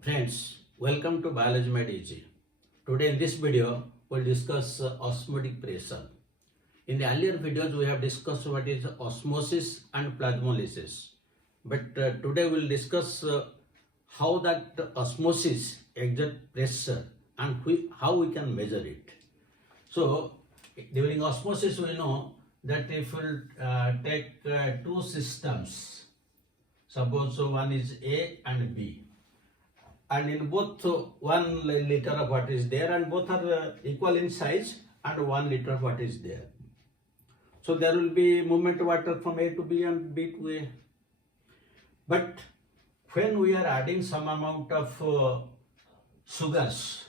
Friends, welcome to Biology Made Easy. Today in this video, we'll discuss osmotic pressure. In the earlier videos, we have discussed what is osmosis and plasmolysis. But today we'll discuss how that osmosis exerts pressure and how we can measure it. So, during osmosis, we know that if we take two systems, suppose one is A and B, and in both 1 liter of water is there and both are equal in size and 1 liter of water is there. So there will be movement of water from A to B and B to A. But when we are adding some amount of sugars,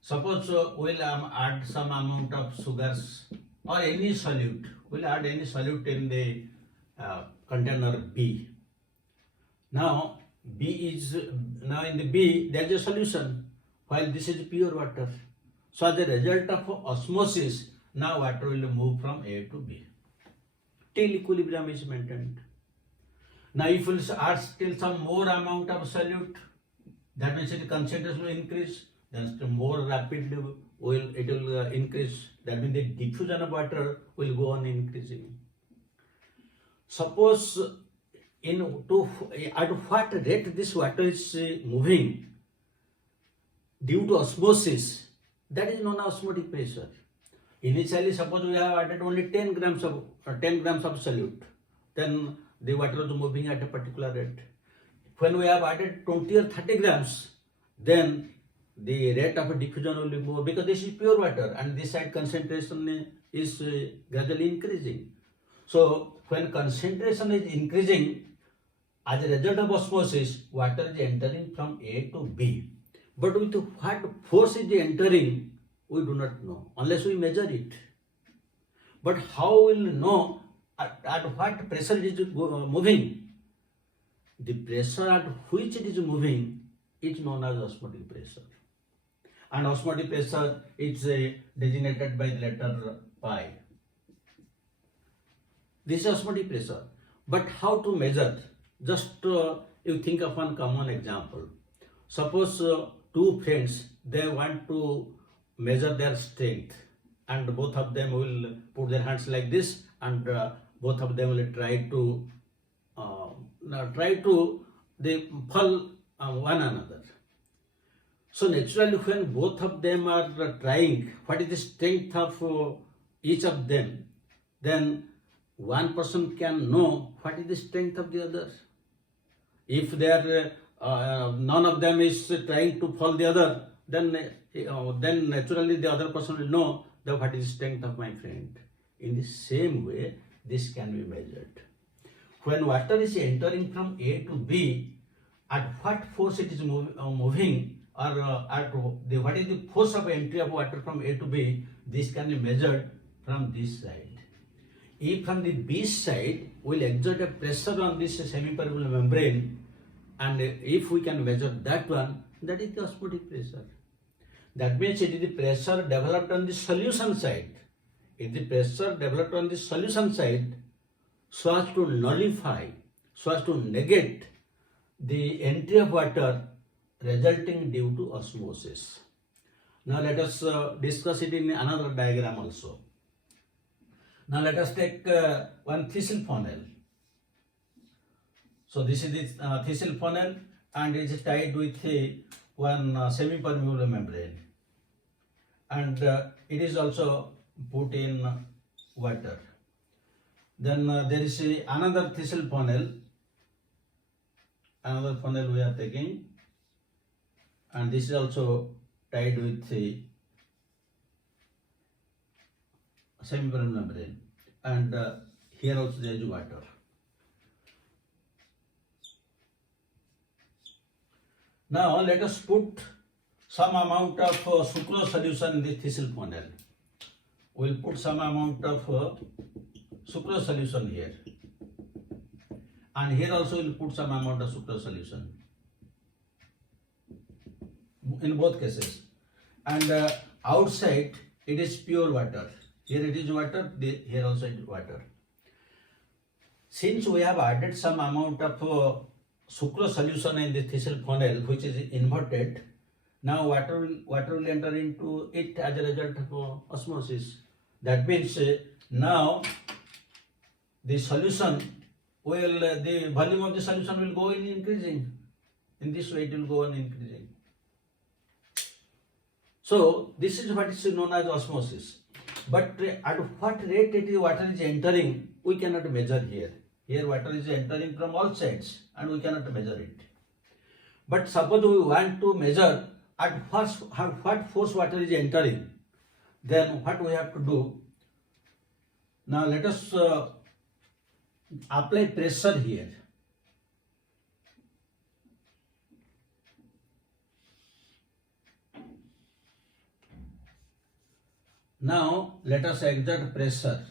suppose we'll add some amount of sugars or any solute, we'll add any solute in the container B. Now in the B there is a solution, while this is pure water. So as a result of osmosis, now water will move from A to B till equilibrium is maintained. Now if we add still some more amount of solute, that means the concentration will increase, then more rapidly it will increase. That means the diffusion of water will go on increasing. Suppose at what rate this water is moving due to osmosis, that is known as osmotic pressure. Initially, suppose we have added only 10 grams of solute, then the water is moving at a particular rate. When we have added 20 or 30 grams, then the rate of diffusion will be more, because this is pure water and this side concentration is gradually increasing. So when concentration is increasing, as a result of osmosis, water is entering from A to B. But with what force is entering, we do not know, unless we measure it. But how will know at what pressure it is moving? The pressure at which it is moving is known as osmotic pressure. And osmotic pressure is designated by the letter pi. This is osmotic pressure. But how to measure? Just you think of one common example. Suppose two friends, they want to measure their strength, and both of them will put their hands like this, and both of them will try to they pull one another. So naturally, when both of them are trying, what is the strength of each of them, then one person can know what is the strength of the other. If they are none of them is trying to fall the other, then naturally the other person will know that what is the strength of my friend. In the same way, this can be measured. When water is entering from A to B, at what force it is moving, or what is the force of entry of water from A to B, this can be measured from this side. If from the B side, we will exert a pressure on this semi-permeable membrane, and if we can measure that one, that is the osmotic pressure. That means it is the pressure developed on the solution side. It is the pressure developed on the solution side so as to nullify, so as to negate the entry of water resulting due to osmosis. Now let us discuss it in another diagram also. Now let us take one thistle funnel. So this is the thistle funnel, and it is tied with one semi-permeable membrane, and it is also put in water. Then there is another thistle funnel. Another funnel we are taking, and this is also tied with the semi-permeable membrane, and here also there is water. Now let us put some amount of sucrose solution in this thistle funnel. We will put some amount of sucrose solution here, and here also we will put some amount of sucrose solution in both cases. And outside it is pure water. Here it is water, here also it is water. Since we have added some amount of sucrose solution in the thistle funnel, which is inverted. Now water will enter into it as a result of osmosis. That means now the solution will, the volume of the solution will go in increasing. In this way it will go on increasing. So this is what is known as osmosis. But at what rate water is entering, we cannot measure here. Here water is entering from all sides and we cannot measure it. But suppose we want to measure at what force water is entering, then what we have to do? Now let us apply pressure here. Now let us exert pressure.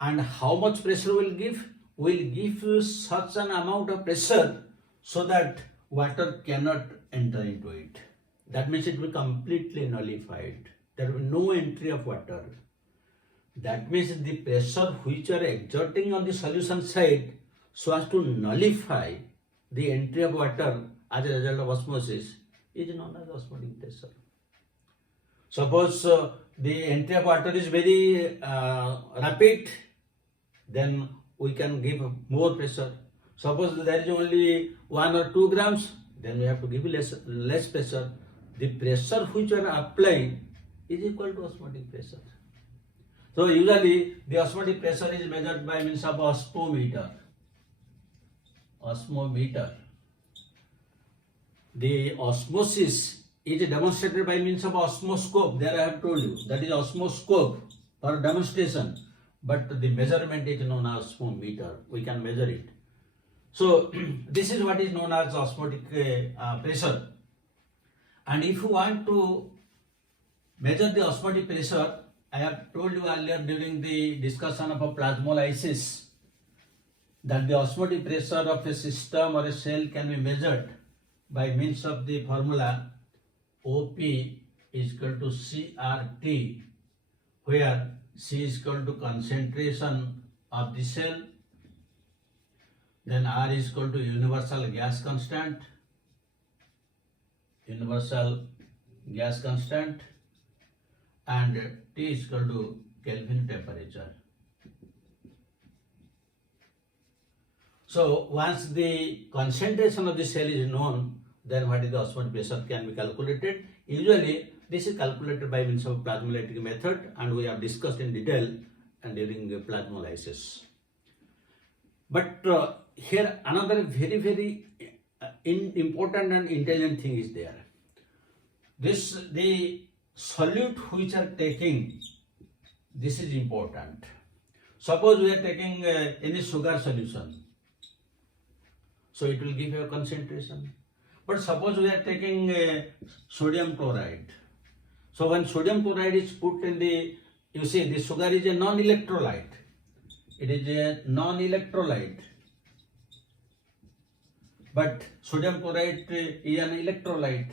And how much pressure will give? Will give such an amount of pressure so that water cannot enter into it. That means it will be completely nullified. There will be no entry of water. That means the pressure which are exerting on the solution side so as to nullify the entry of water as a result of osmosis is known as osmotic pressure. Suppose the entry of water is very rapid, then we can give more pressure. Suppose there is only 1 or 2 grams, then we have to give less pressure. The pressure which we are applying is equal to osmotic pressure. So usually the osmotic pressure is measured by means of osmometer. Osmometer. The osmosis is demonstrated by means of osmoscope. There I have told you that is osmoscope for demonstration. But the measurement is known as osmometer. We can measure it. So this is what is known as osmotic pressure. And if you want to measure the osmotic pressure, I have told you earlier during the discussion of a plasmolysis that the osmotic pressure of a system or a cell can be measured by means of the formula OP is equal to CRT, where C is equal to concentration of the cell, then R is equal to universal gas constant, and T is equal to Kelvin temperature. So once the concentration of the cell is known, then what is the osmotic pressure can be calculated. Usually this is calculated by means of plasmolytic method, and we have discussed in detail and during the plasmolysis. But here another very important and intelligent thing is there. The solute which are taking, this is important. Suppose we are taking any sugar solution, so it will give you a concentration. But suppose we are taking sodium chloride. So when sodium chloride is put in the, you see the sugar is a non-electrolyte. It is a non-electrolyte. But sodium chloride is an electrolyte.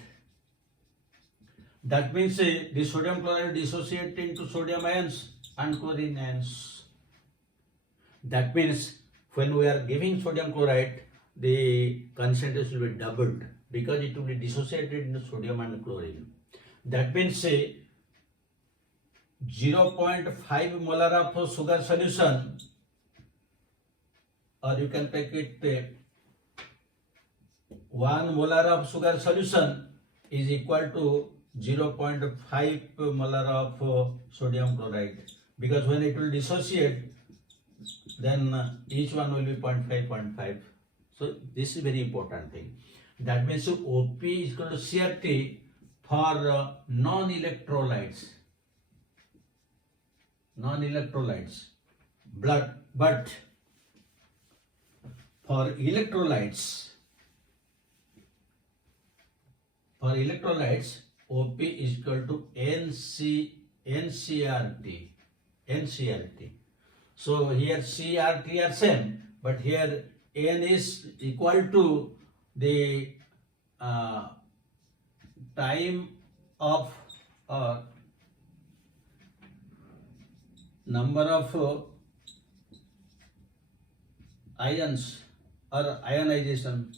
That means the sodium chloride dissociates into sodium ions and chlorine ions. That means when we are giving sodium chloride, the concentration will be doubled because it will be dissociated into sodium and chlorine. That means 0.5 molar of sugar solution, or you can take it 1 molar of sugar solution is equal to 0.5 molar of sodium chloride, because when it will dissociate, then each one will be 0.5. So this is very important thing. That means OP is equal to CRT for non-electrolytes. But for electrolytes, OP is equal to NCRT. So here CRT are same, but here N is equal to the time of number of ions or ionization.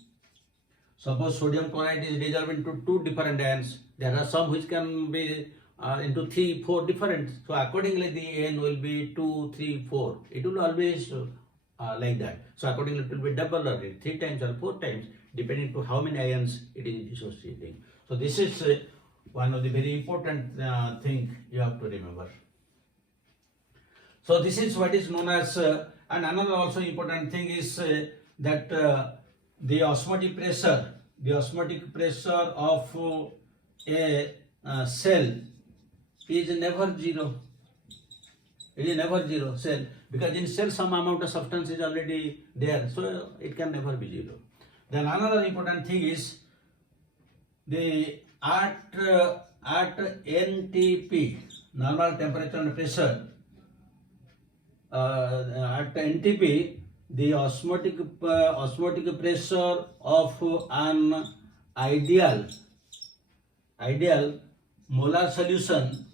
Suppose sodium chloride is dissolved into two different ions. There are some which can be into 3, 4 different. So accordingly the N will be 2, 3, 4. It will always like that. So accordingly it will be double or 3 times or 4 times depending to how many ions it is dissociating. So this is one of the very important thing you have to remember. So this is what is known as and another also important thing is that the osmotic pressure of a cell is never zero. It is never zero cell, because in cell some amount of substance is already there, so it can never be zero. Then another important thing is the at NTP, normal temperature and pressure, at NTP, the osmotic pressure of an ideal molar solution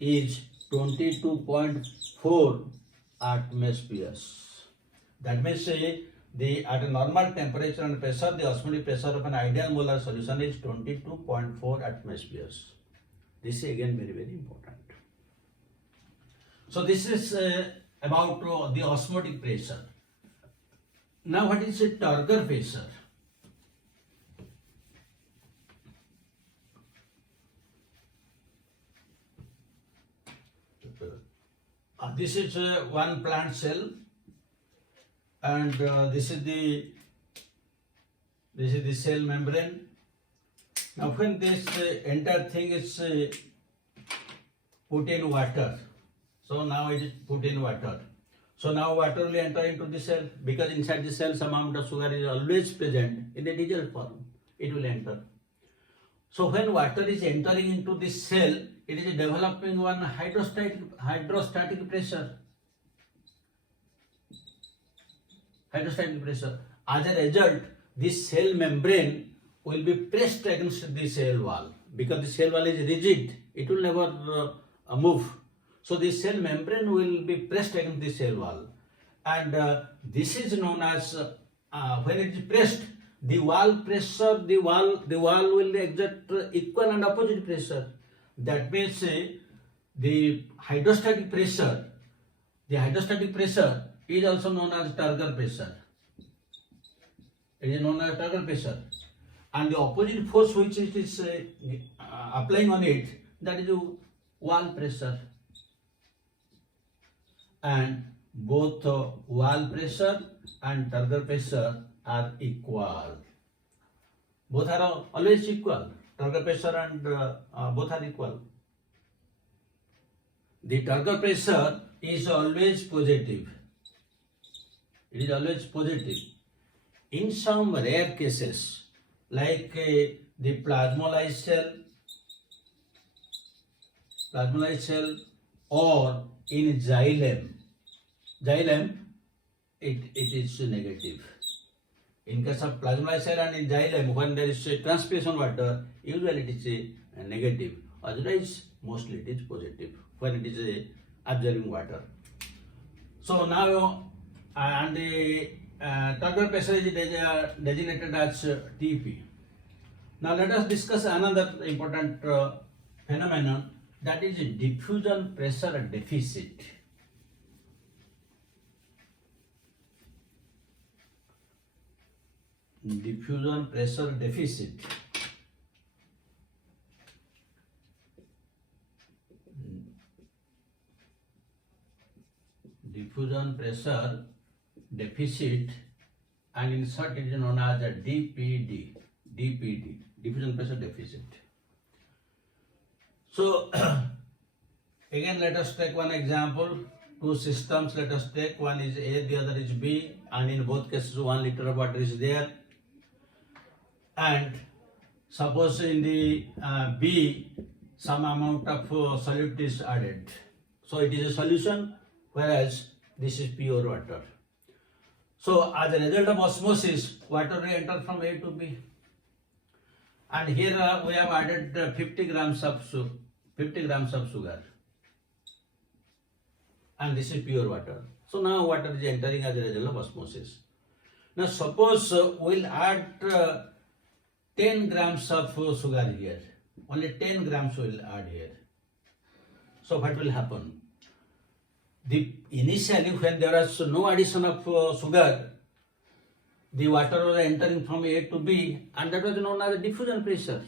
is 22.4 atmospheres. That means at a normal temperature and pressure, the osmotic pressure of an ideal molar solution is 22.4 atmospheres. This is again very, very important. So this is about the osmotic pressure. Now what is a Turgor pressure? This is one plant cell, and this is the cell membrane. Now when this entire thing is put in water, so now it is put in water. So now water will enter into the cell, because inside the cell some amount of sugar is always present in the dissolved form. It will enter. So when water is entering into the cell, it is developing one hydrostatic pressure. As a result, this cell membrane will be pressed against the cell wall, because the cell wall is rigid. It will never move. So the cell membrane will be pressed against the cell wall, and this is known as when it is pressed, the wall pressure, the wall will exert equal and opposite pressure. That means the hydrostatic pressure is also known as Turgor pressure. It is known as Turgor pressure, and the opposite force which it is applying on it, that is wall pressure. And both wall pressure and Turgor pressure are equal. Both are always equal. Turgor pressure and both are equal. The Turgor pressure is always positive. It is always positive. In some rare cases, like the plasmolysed cell, or in xylem, it is negative. In case of plasmolysed cell and in xylem, when there is a transpiration water, usually it is a negative. Otherwise, mostly it is positive when it is absorbing water. So now, and the Turgor pressure is designated as TP. Now let us discuss another important phenomenon, that is diffusion pressure deficit. Diffusion pressure deficit. Diffusion pressure deficit, and in short it is known as a DPD. Diffusion pressure deficit. So again let us take one example. Two systems let us take. One is A, the other is B, and in both cases 1 liter of water is there. And suppose in the B some amount of solute is added. So it is a solution, whereas this is pure water. So as a result of osmosis, water will enter from A to B. And here we have added 50 grams of sugar. and this is pure water. So now water is entering as a result of osmosis. Now suppose we'll add 10 grams of sugar here. Only 10 grams will add here. So what will happen? Initially when there was no addition of sugar, the water was entering from A to B, and that was known as diffusion pressure.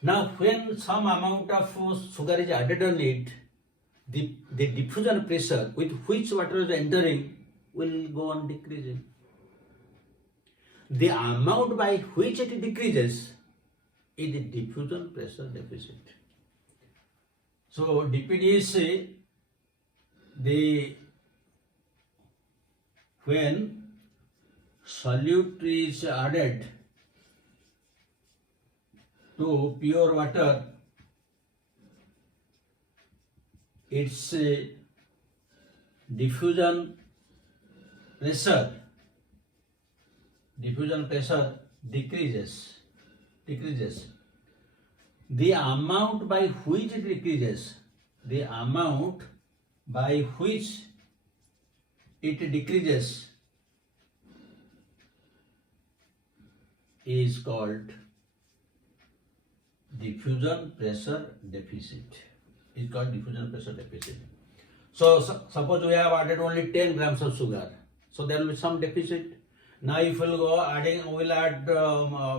Now when some amount of sugar is added on it, the diffusion pressure with which water is entering will go on decreasing. The amount by which it decreases is the diffusion pressure deficit. So DPD is when solute is added to pure water, its diffusion pressure decreases. The amount by which it decreases, is called diffusion pressure deficit. So suppose we have added only 10 grams of sugar, so there will be some deficit. Now if we'll go adding, we'll add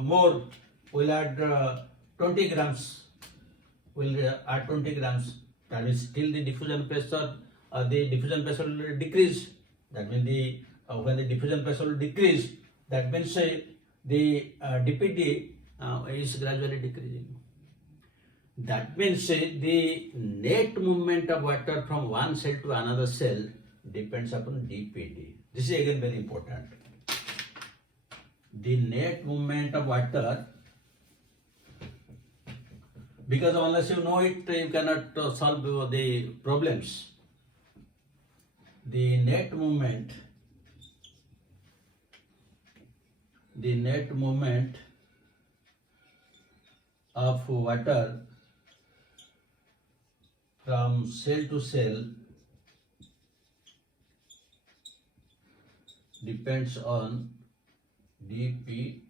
more, we'll add 20 grams, that means still the diffusion pressure will decrease. That means when the diffusion pressure will decrease, that means the DPD is gradually decreasing. That means the net movement of water from one cell to another cell depends upon DPD. This is again very important. The net movement of water, because unless you know it, you cannot solve the problems. The net movement of water from cell to cell depends on DPD.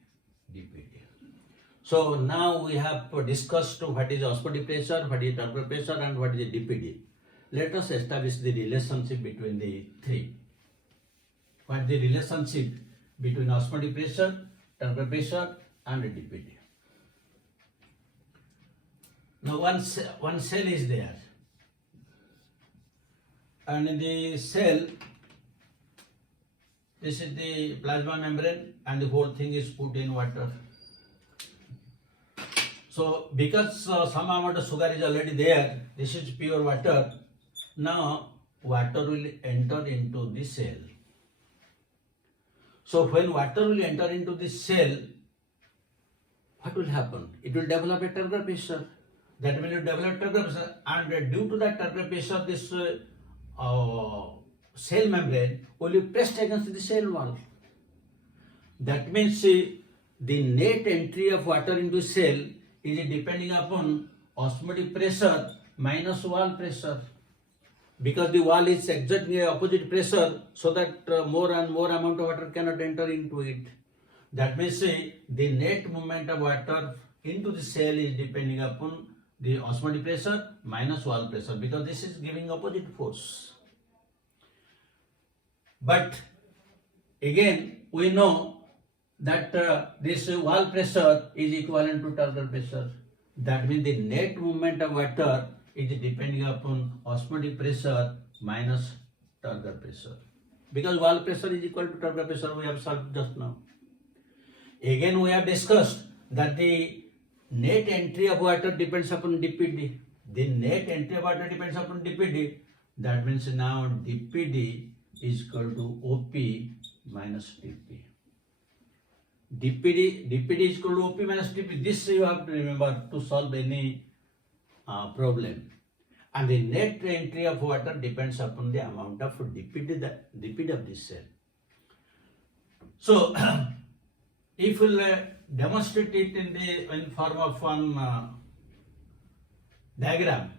So now we have discussed what is osmotic pressure, what is Turgor pressure, and what is DPD. Let us establish the relationship between the three. What is the relationship between osmotic pressure, Turgor pressure, and DPD? Now one cell is there, and in the cell, this is the plasma membrane, and the whole thing is put in water. So because some amount of sugar is already there, this is pure water. Now water will enter into the cell. So when water will enter into the cell, what will happen? It will develop a Turgor pressure. That will develop Turgor pressure, and due to that Turgor pressure, this cell membrane will be pressed against the cell wall. That means the net entry of water into cell is depending upon osmotic pressure minus wall pressure, because the wall is exactly opposite pressure, so that more and more amount of water cannot enter into it. That means the net movement of water into the cell is depending upon the osmotic pressure minus wall pressure, because this is giving opposite force. But again, we know that this wall pressure is equivalent to Turgor pressure. That means the net movement of water is depending upon osmotic pressure minus Turgor pressure. Because wall pressure is equal to Turgor pressure, we have solved just now. Again, we have discussed that the net entry of water depends upon DPD. The net entry of water depends upon DPD. That means now DPD is equal to OP minus TP. DPD is equal to OP minus TP. This you have to remember to solve any problem. And the net entry of water depends upon the amount of DPD of this cell. So, if we will demonstrate it in form of one diagram.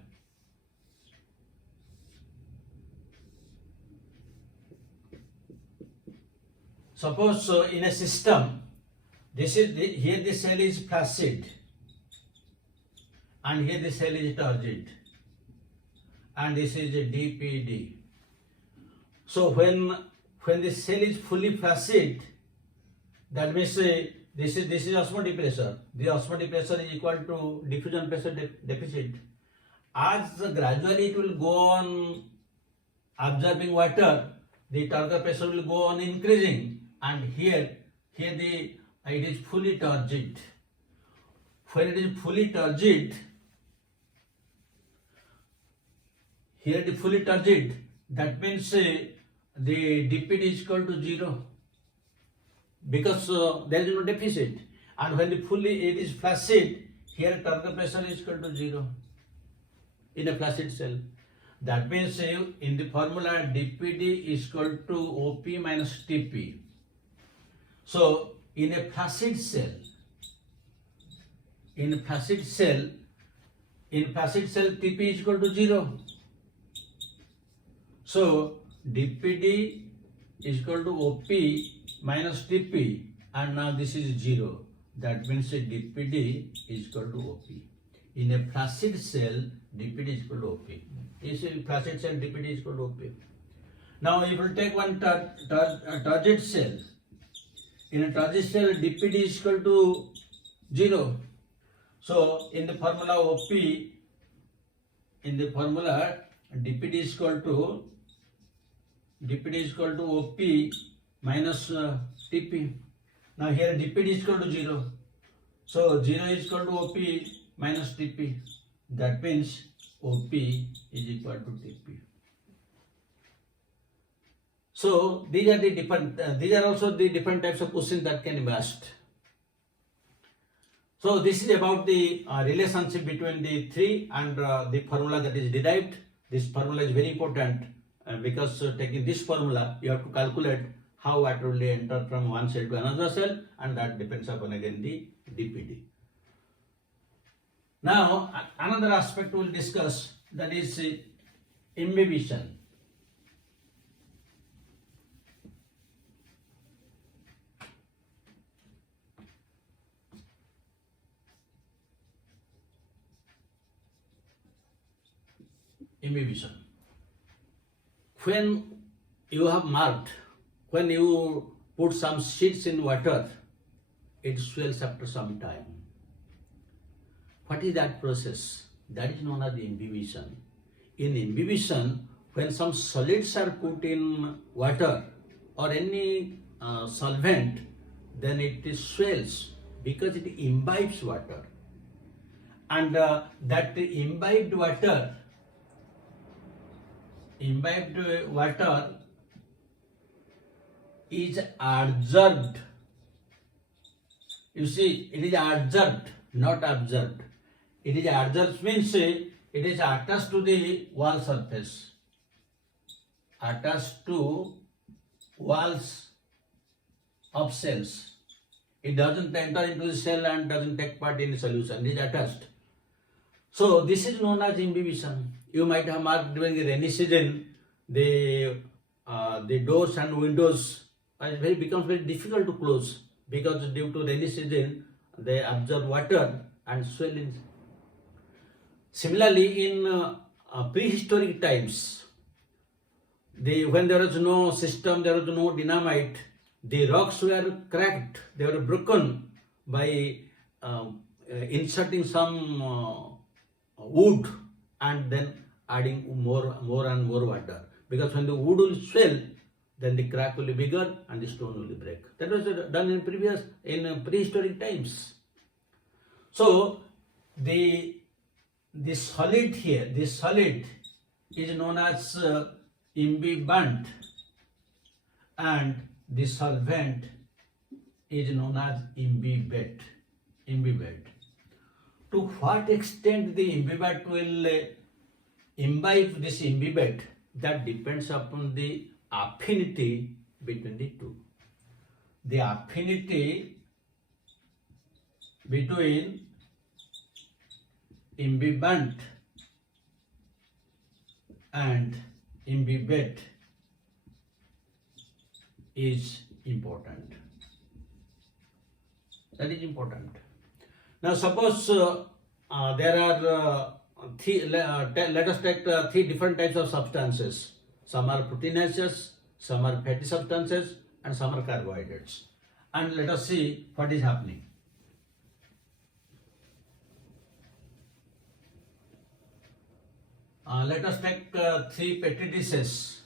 Suppose in a system, here the cell is flaccid, and here the cell is turgid, and this is a DPD. So when the cell is fully flaccid, that means this is osmotic pressure. The osmotic pressure is equal to diffusion pressure deficit. As gradually it will go on absorbing water, the Turgor pressure will go on increasing, and here it is fully turgid. When it is fully turgid, here it is fully turgid, that means the DPD is equal to 0, because there is no deficit. And when it is flaccid, here Turgor pressure is equal to 0 in a flaccid cell. That means in the formula DPD is equal to OP minus TP. So in a flaccid cell, TP is equal to 0. So DPD is equal to OP minus TP, and now this is 0. That means DPD is equal to OP. In a flaccid cell, DPD is equal to OP. This is flaccid cell, DPD is equal to OP. Now if you take one turgid cell, in a turgid cell, DPD is equal to 0. So in the formula DPD is equal to OP minus TP. Now here DPD is equal to 0. So 0 is equal to OP minus TP. That means OP is equal to TP. So these are also the different types of questions that can be asked. So this is about the relationship between the three and the formula that is derived. This formula is very important because taking this formula, you have to calculate how water will enter from one cell to another cell, and that depends upon again the DPD. Now another aspect we will discuss, that is imbibition. Imbibition. When you have marked, when you put some seeds in water, it swells after some time. What is that process? That is known as imbibition. In imbibition, when some solids are put in water or any solvent, then it swells because it imbibes water. And that imbibed water is adsorbed. You see, it is adsorbed, not absorbed. It is adsorbed means it is attached to the wall surface, attached to walls of cells. It doesn't enter into the cell and doesn't take part in the solution. It is attached. So this is known as imbibition. You might have marked during the rainy season, the doors and windows becomes very difficult to close because due to rainy season they absorb water and swell in. Similarly, in prehistoric times, when there was no system, there was no dynamite, the rocks were cracked, they were broken by inserting some wood and then adding more and more water. Because when the wood will swell, then the crack will be bigger and the stone will break. That was done in prehistoric times. So the solid here, this solid is known as imbibant, and the solvent is known as imbibate. To what extent the imbibate will imbibe this imbibate, that depends upon the affinity between the two. The affinity between imbibant and imbibate is important. That is important. Now suppose there are let us take three different types of substances. Some are proteinaceous, some are fatty substances, and some are carbohydrates. And let us see what is happening. Let us take three petri dishes,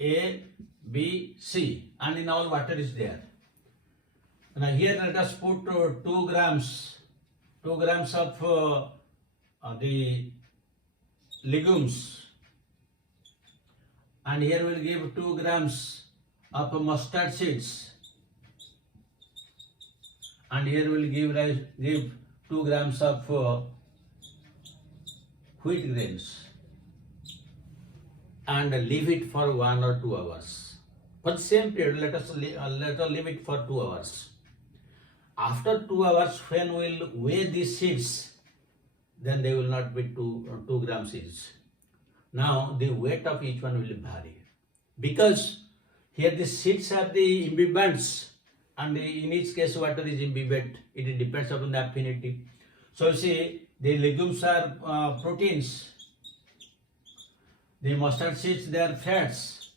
A, B, C, and in all water is there. Now here let us put 2 grams of the legumes, and here we will give 2 grams of mustard seeds, and here we will give 2 grams of wheat grains, and leave it for 1 or 2 hours. For the same period, let us leave it for 2 hours. After 2 hours, when we will weigh these seeds, then they will not be 2 grams each. Now the weight of each one will vary, because here the seeds have the imbibitions, and in each case water is imbibed. It depends upon the affinity. So you see, the legumes are proteins, the mustard seeds they are fats,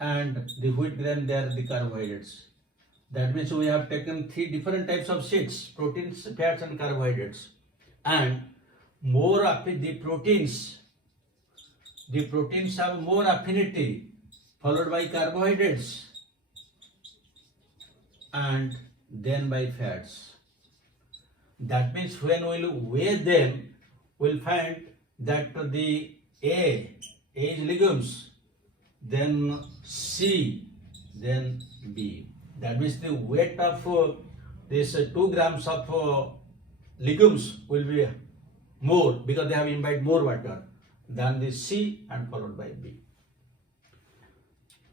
and the wheat grain they are the carbohydrates. That means we have taken three different types of seeds: proteins, fats, and carbohydrates. And the proteins have more affinity, followed by carbohydrates, and then by fats. That means when we will weigh them, we will find that the A is legumes, then C, then B. That means the weight of this 2 grams of legumes will be more, because they have imbibed more water than the C, and followed by B.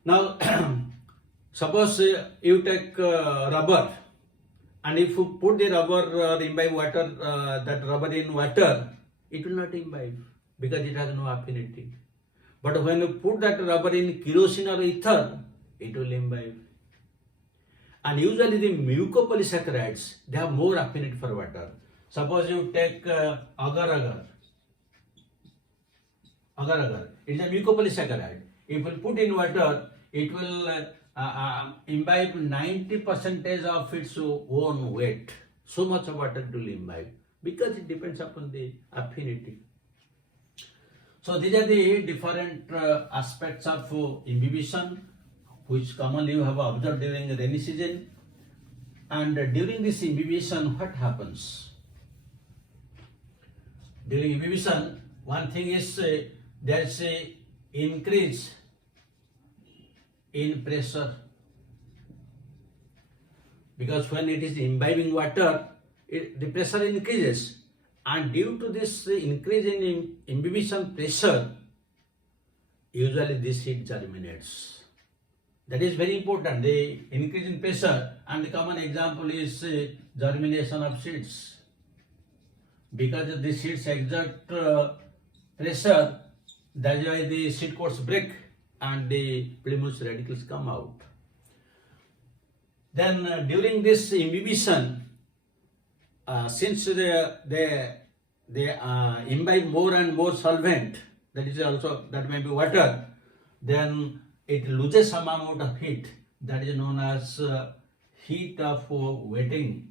Now suppose you take rubber, and if you put the rubber imbibe water, that rubber in water, it will not imbibe because it has no affinity. But when you put that rubber in kerosene or ether, it will imbibe. And usually the mucopolysaccharides, they have more affinity for water. Suppose you take agar-agar. Agar-agar, it is a mucopolysaccharide. If you put in water, it will imbibe 90% of its own weight. So much of water it will imbibe, because it depends upon the affinity. So these are the different aspects of imbibition, which commonly you have observed during the rainy season. And during this imbibition, what happens? During imbibition, one thing is there is a increase in pressure, because when it is imbibing water, the pressure increases, and due to this increase in imbibition pressure, usually this seed germinates. That is very important, the increase in pressure, and the common example is germination of seeds. Because the seeds exert pressure, that is why the seed coats break and the plymouth radicals come out. Then during this imbibition, since they imbibe more and more solvent, that may be water, then it loses some amount of heat. That is known as heat of wetting.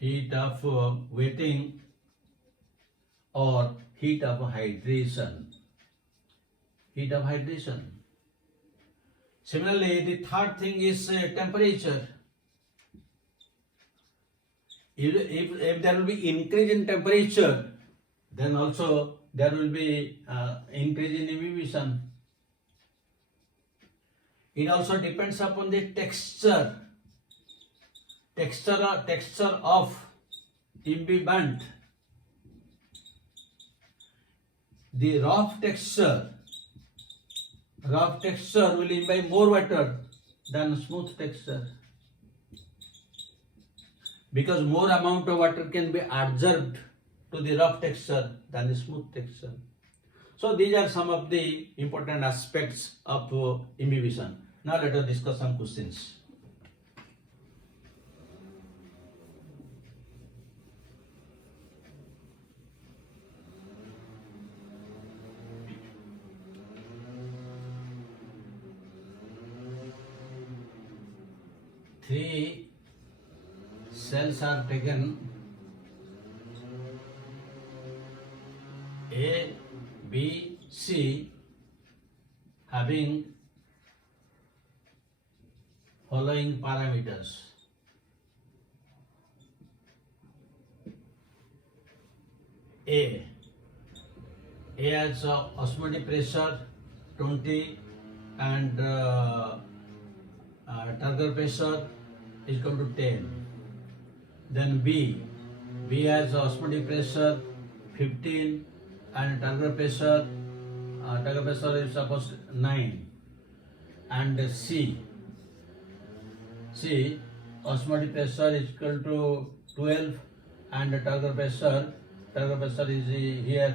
Heat of wetting or heat of hydration. Heat of hydration. Similarly, the third thing is temperature. If there will be increase in temperature, then also there will be increase in imbibition. It also depends upon the texture of imbibant. The rough texture will imbibe more water than smooth texture, because more amount of water can be adsorbed to the rough texture than the smooth texture. So these are some of the important aspects of imbibition. Now let us discuss some questions. Three cells are taken, A, B, C, having following parameters. A has osmotic pressure 20 and Turgor pressure is equal to 10. Then B has osmotic pressure 15 and Turgor pressure is supposed 9. And C osmotic pressure is equal to 12 and Turgor pressure is here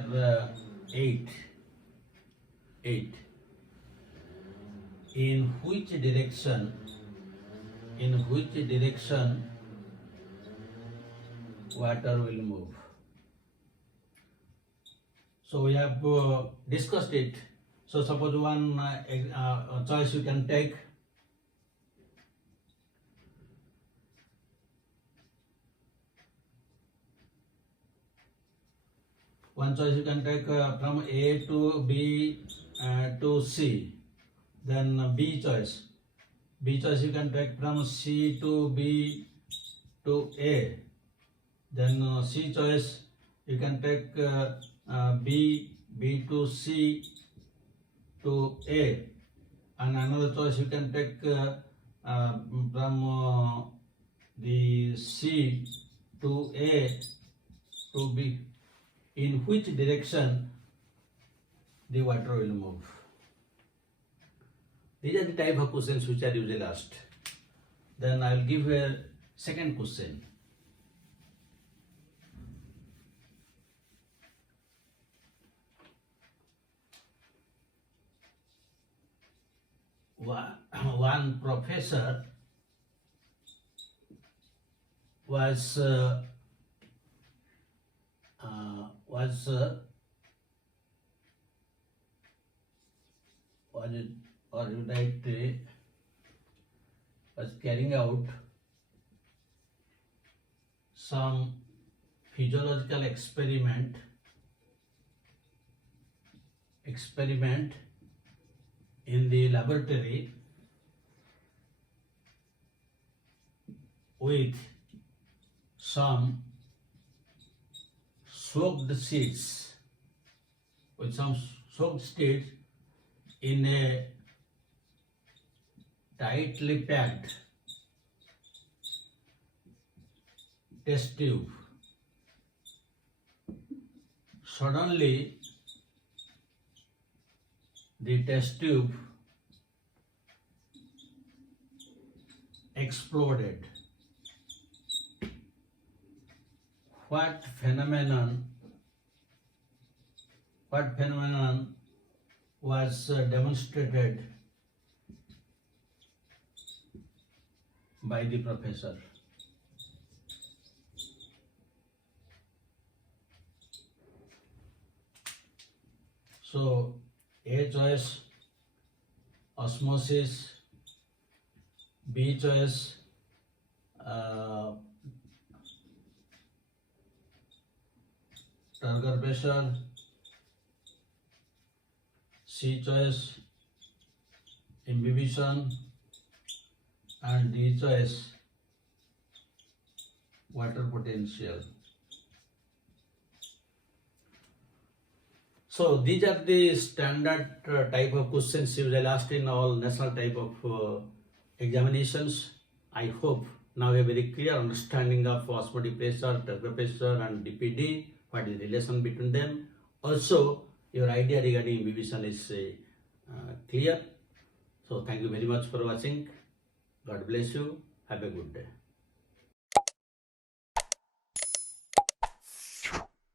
8. In which direction water will move? So we have discussed it. So suppose one choice you can take. One choice you can take from A to B to C. Then B choice you can take from C to B to A. Then C choice you can take B to C to A. And another choice you can take from the C to A to B. In which direction the water will move? These are the type of questions which are usually asked. Then I will give a second question. One professor was carrying out some physiological experiment in the laboratory with some soaked seeds in a tightly packed test tube. Suddenly, the test tube exploded. What phenomenon was demonstrated by the professor? So, A choice osmosis, B choice Turgor pressure, C choice imbibition, and D choice water potential. So these are the standard type of questions usually asked in all national type of examinations. I hope now you have a very clear understanding of osmotic pressure, Turgor pressure and DPD, what is the relation between them. Also, your idea regarding imbibition is clear. So thank you very much for watching. God bless you. Have a good day.